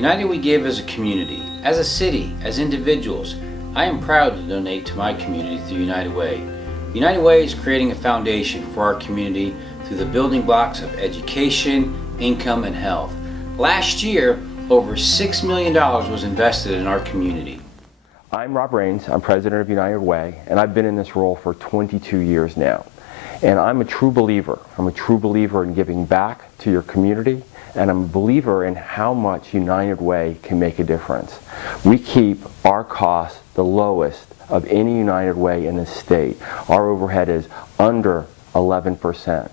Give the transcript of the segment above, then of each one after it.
United we give as a community, as a city, as individuals. I am proud to donate to my community through United Way. United Way is creating a foundation for our community through the building blocks of education, income, and health. Last year, over $6 million was invested in our community. I'm Rob Rains, I'm president of United Way, and I've been in this role for 22 years now. And I'm a true believer. I'm a true believer in giving back to your community, and I'm a believer in how much United Way can make a difference. We keep our costs the lowest of any United Way in the state. Our overhead is under 11%.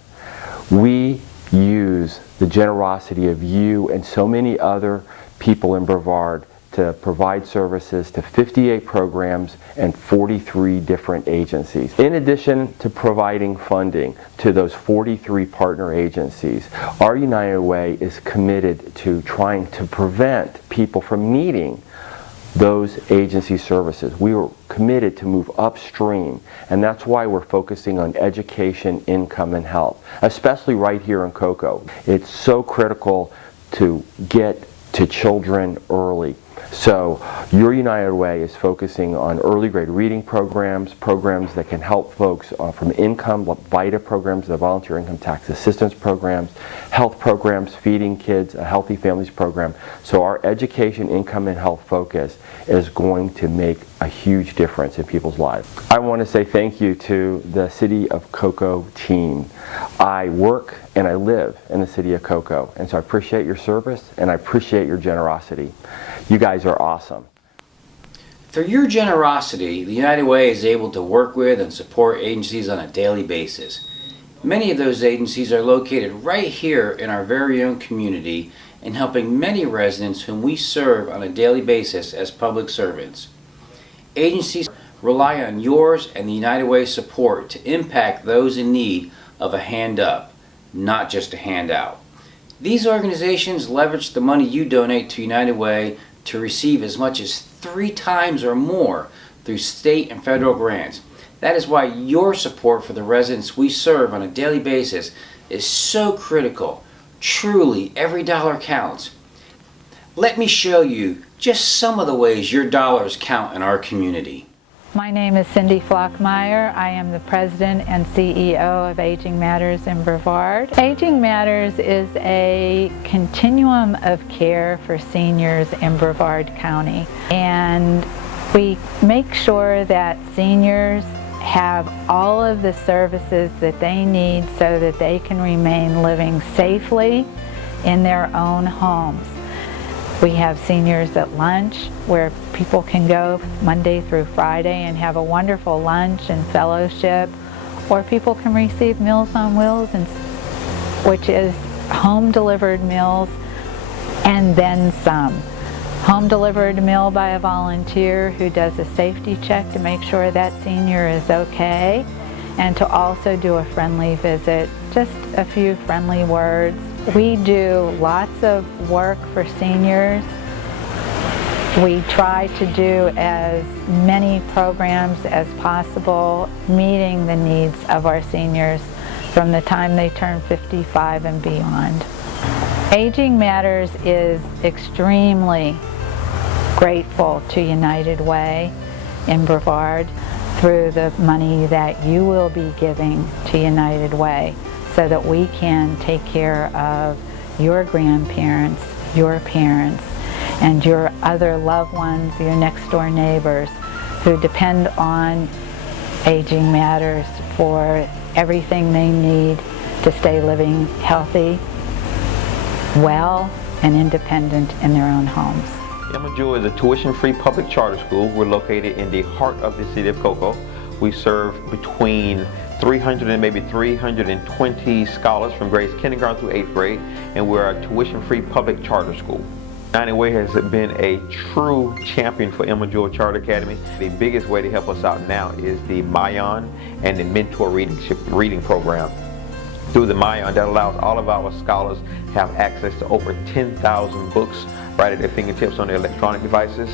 We use the generosity of you and so many other people in Brevard to provide services to 58 programs and 43 different agencies. In addition to providing funding to those 43 partner agencies, our United Way is committed to trying to prevent people from needing those agency services. We are committed to move upstream, and that's why we're focusing on education, income, and health, especially right here in Cocoa. It's so critical to get to children early. So your United Way is focusing on early grade reading programs, programs that can help folks from income, VITA programs, the volunteer income tax assistance programs, health programs, feeding kids, a healthy families program. So our education, income, and health focus is going to make a huge difference in people's lives. I want to say thank you to the City of Cocoa team. I work and I live in the City of Cocoa, and so I appreciate your service and I appreciate your generosity. You guys are awesome. Through your generosity, the United Way is able to work with and support agencies on a daily basis. Many of those agencies are located right here in our very own community and helping many residents whom we serve on a daily basis as public servants. Agencies rely on yours and the United Way support to impact those in need of a hand up, not just a handout. These organizations leverage the money you donate to United Way to receive as much as 3 times or more through state and federal grants. That is why your support for the residents we serve on a daily basis is so critical. Truly, every dollar counts. Let me show you just some of the ways your dollars count in our community. My name is Cindy Flockmeyer. I am the President and CEO of Aging Matters in Brevard. Aging Matters is a continuum of care for seniors in Brevard County. And we make sure that seniors have all of the services that they need so that they can remain living safely in their own homes. We have seniors at lunch where people can go Monday through Friday and have a wonderful lunch and fellowship, or people can receive Meals on Wheels, which is home delivered meals and then some. Home delivered meal by a volunteer who does a safety check to make sure that senior is okay, and to also do a friendly visit, just a few friendly words. We do lots of work for seniors. We try to do as many programs as possible, meeting the needs of our seniors from the time they turn 55 and beyond. Aging Matters is extremely grateful to United Way in Brevard through the money that you will be giving to United Way, so that we can take care of your grandparents, your parents, and your other loved ones, your next door neighbors who depend on Aging Matters for everything they need to stay living healthy, well, and independent in their own homes. Emma Jewell is a tuition-free public charter school. We're located in the heart of the City of Cocoa. We serve between 300 and maybe 320 scholars from grades kindergarten through 8th grade, and we're a tuition-free public charter school. United Way has been a true champion for Emma Jewell Charter Academy. The biggest way to help us out now is the Mayan and the Mentor Reading Program. Through the Mayan, that allows all of our scholars to have access to over 10,000 books right at their fingertips on their electronic devices.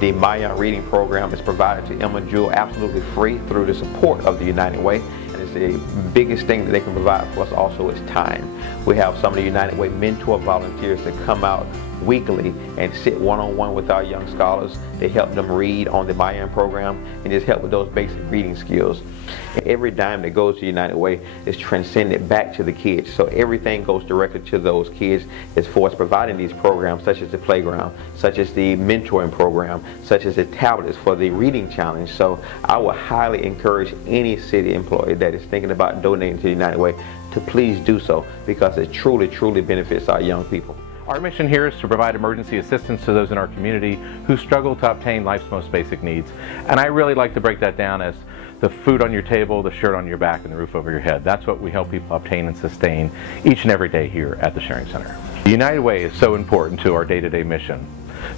The Mayan Reading Program is provided to Emma Jewell absolutely free through the support of the United Way. And it's the biggest thing that they can provide for us also is time. We have some of the United Way mentor volunteers that come out weekly and sit one-on-one with our young scholars. They help them read on the Mayan program and just help with those basic reading skills. Every dime that goes to United Way is transcended back to the kids. So everything goes directly to those kids as far as providing these programs, such as the playground, such as the mentoring program, such as the tablets for the reading challenge. So I would highly encourage any city employee that is thinking about donating to United Way to please do so, because it truly, truly benefits our young people. Our mission here is to provide emergency assistance to those in our community who struggle to obtain life's most basic needs. And I really like to break that down as the food on your table, the shirt on your back, and the roof over your head. That's what we help people obtain and sustain each and every day here at the Sharing Center. The United Way is so important to our day-to-day mission.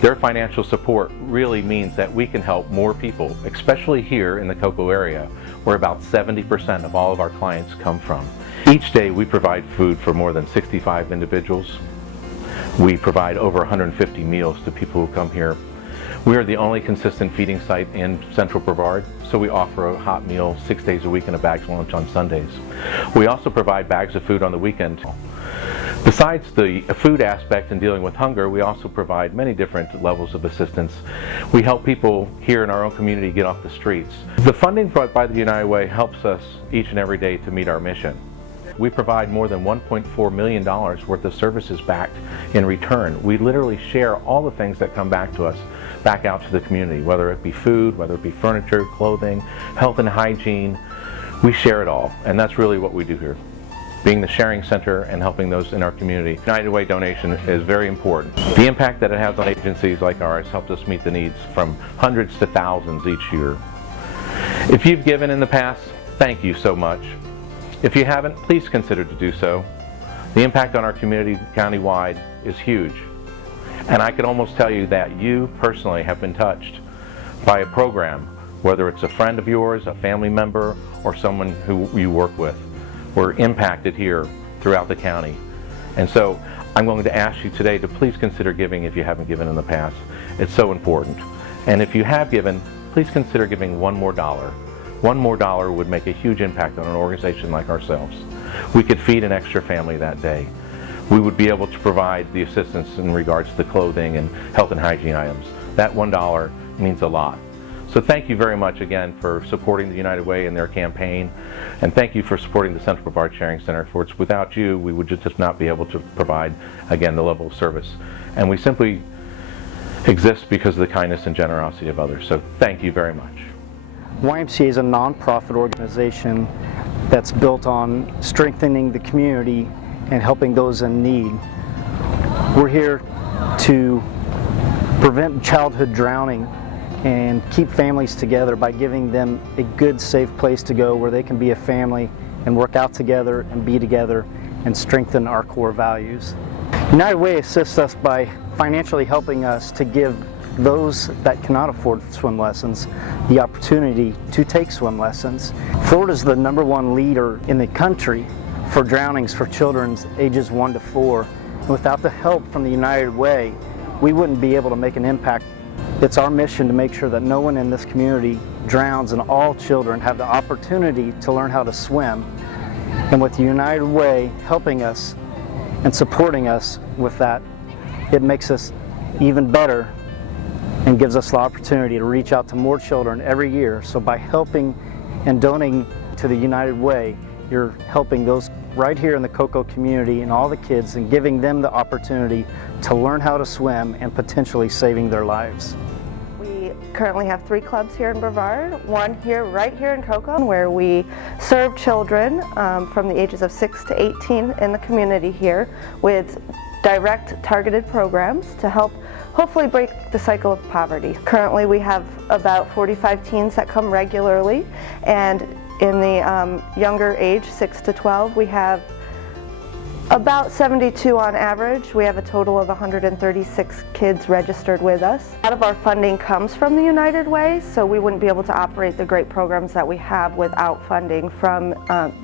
Their financial support really means that we can help more people, especially here in the Cocoa area, where about 70% of all of our clients come from. Each day we provide food for more than 65 individuals. We provide over 150 meals to people who come here. We are the only consistent feeding site in Central Brevard, so we offer a hot meal 6 days a week and a bagged lunch on Sundays. We also provide bags of food on the weekend. Besides the food aspect and dealing with hunger, we also provide many different levels of assistance. We help people here in our own community get off the streets. The funding brought by the United Way helps us each and every day to meet our mission. We provide more than $1.4 million worth of services back in return. We literally share all the things that come back to us, back out to the community, whether it be food, whether it be furniture, clothing, health and hygiene. We share it all, and that's really what we do here. Being the Sharing Center and helping those in our community, United Way donation is very important. The impact that it has on agencies like ours helps us meet the needs from hundreds to thousands each year. If you've given in the past, thank you so much. If you haven't, please consider to do so. The impact on our community countywide is huge. And I can almost tell you that you personally have been touched by a program, whether it's a friend of yours, a family member, or someone who you work with. We're impacted here throughout the county. And so I'm going to ask you today to please consider giving if you haven't given in the past. It's so important. And if you have given, please consider giving one more dollar. $1 more would make a huge impact on an organization like ourselves. We could feed an extra family that day. We would be able to provide the assistance in regards to the clothing and health and hygiene items. That $1 means a lot. So thank you very much again for supporting the United Way in their campaign, and thank you for supporting the Central Brevard Sharing Center. For it's without you, we would just not be able to provide, again, the level of service. And we simply exist because of the kindness and generosity of others. So thank you very much. YMCA is a nonprofit organization that's built on strengthening the community and helping those in need. We're here to prevent childhood drowning and keep families together by giving them a good, safe place to go where they can be a family and work out together and be together and strengthen our core values. United Way assists us by financially helping us to give those that cannot afford swim lessons the opportunity to take swim lessons. Florida is the #1 leader in the country for drownings for children ages 1 to 4. And without the help from the United Way, we wouldn't be able to make an impact. It's our mission to make sure that no one in this community drowns and all children have the opportunity to learn how to swim. And with the United Way helping us and supporting us with that, it makes us even better and gives us the opportunity to reach out to more children every year. So by helping and donating to the United Way, you're helping those right here in the Cocoa community and all the kids and giving them the opportunity to learn how to swim and potentially saving their lives. We currently have 3 clubs here in Brevard, one here, right here in Cocoa, where we serve children from the ages of 6 to 18 in the community here with direct targeted programs to help hopefully break the cycle of poverty. Currently we have about 45 teens that come regularly, and in the younger age, 6 to 12, we have about 72 on average. We have a total of 136 kids registered with us. A lot of our funding comes from the United Way, so we wouldn't be able to operate the great programs that we have without funding from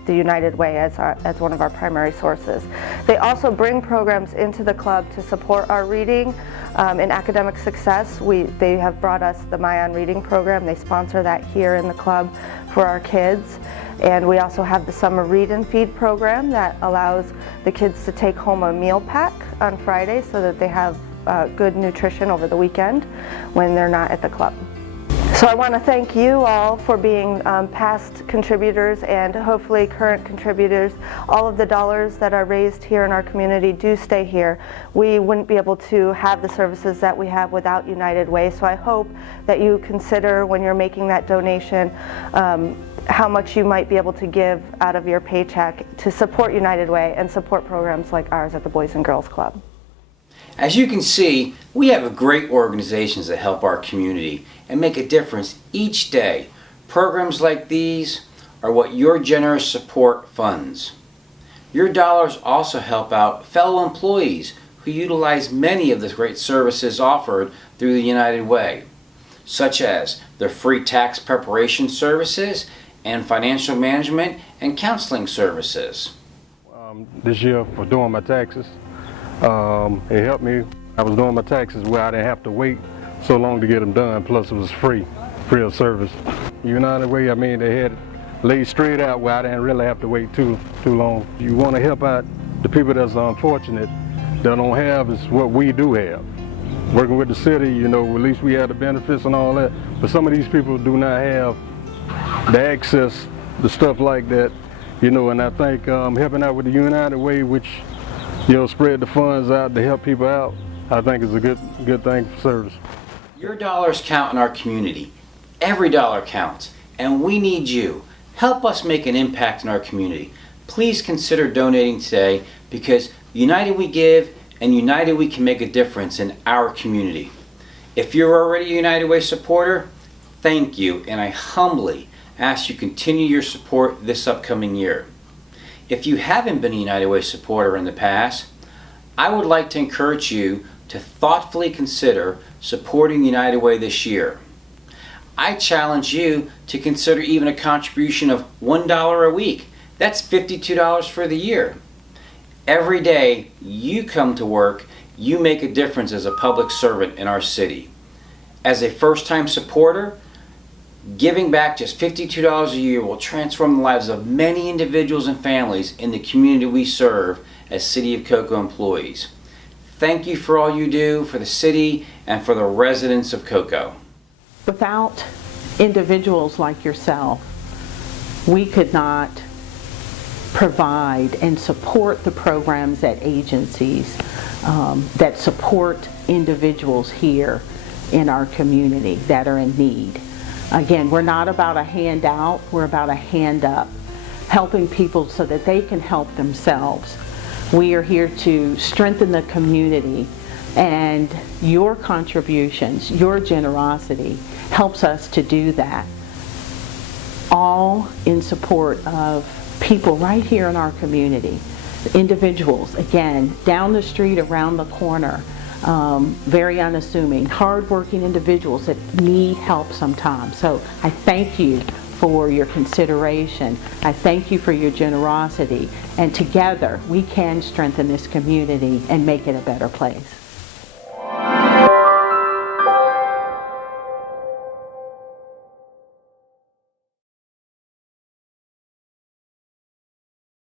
the United Way as one of our primary sources. They also bring programs into the club to support our reading and academic success. They have brought us the Mayan reading program. They sponsor that here in the club for our kids. And we also have the summer read and feed program that allows the kids to take home a meal pack on Friday so that they have good nutrition over the weekend when they're not at the club. So I want to thank you all for being past contributors and hopefully current contributors. All of the dollars that are raised here in our community do stay here. We wouldn't be able to have the services that we have without United Way, so I hope that you consider when you're making that donation how much you might be able to give out of your paycheck to support United Way and support programs like ours at the Boys and Girls Club. As you can see, we have great organizations that help our community and make a difference each day. Programs like these are what your generous support funds. Your dollars also help out fellow employees who utilize many of the great services offered through the United Way, such as their free tax preparation services and financial management and counseling services. This year for doing my taxes. It helped me. I was doing my taxes where I didn't have to wait so long to get them done, plus it was free of service. United Way, I mean, they had it laid straight out where I didn't really have to wait too long. You want to help out the people that's unfortunate, that don't have is what we do have. Working with the city, you know, at least we have the benefits and all that, but some of these people do not have the access to stuff like that, you know, and I think helping out with the United Way, which spread the funds out to help people out, I think is a good thing for service. Your dollars count in our community. Every dollar counts, and we need you. Help us make an impact in our community. Please consider donating today, because United We Give and United We can make a difference in our community. If you're already a United Way supporter, thank you, and I humbly ask you continue your support this upcoming year. If you haven't been a United Way supporter in the past, I would like to encourage you to thoughtfully consider supporting United Way this year. I challenge you to consider even a contribution of $1 a week. That's $52 for the year. Every day you come to work, you make a difference as a public servant in our city. As a first-time supporter, giving back just $52 a year will transform the lives of many individuals and families in the community we serve as City of Cocoa employees. Thank you for all you do for the city and for the residents of Cocoa. Without individuals like yourself, we could not provide and support the programs at agencies that support individuals here in our community that are in need. Again, we're not about a handout, we're about a hand up, helping people so that they can help themselves. We are here to strengthen the community, and your contributions, your generosity helps us to do that. All in support of people right here in our community. Individuals, again, down the street, around the corner, very unassuming, hardworking individuals that need help sometimes. So I thank you for your consideration. I thank you for your generosity. And together we can strengthen this community and make it a better place.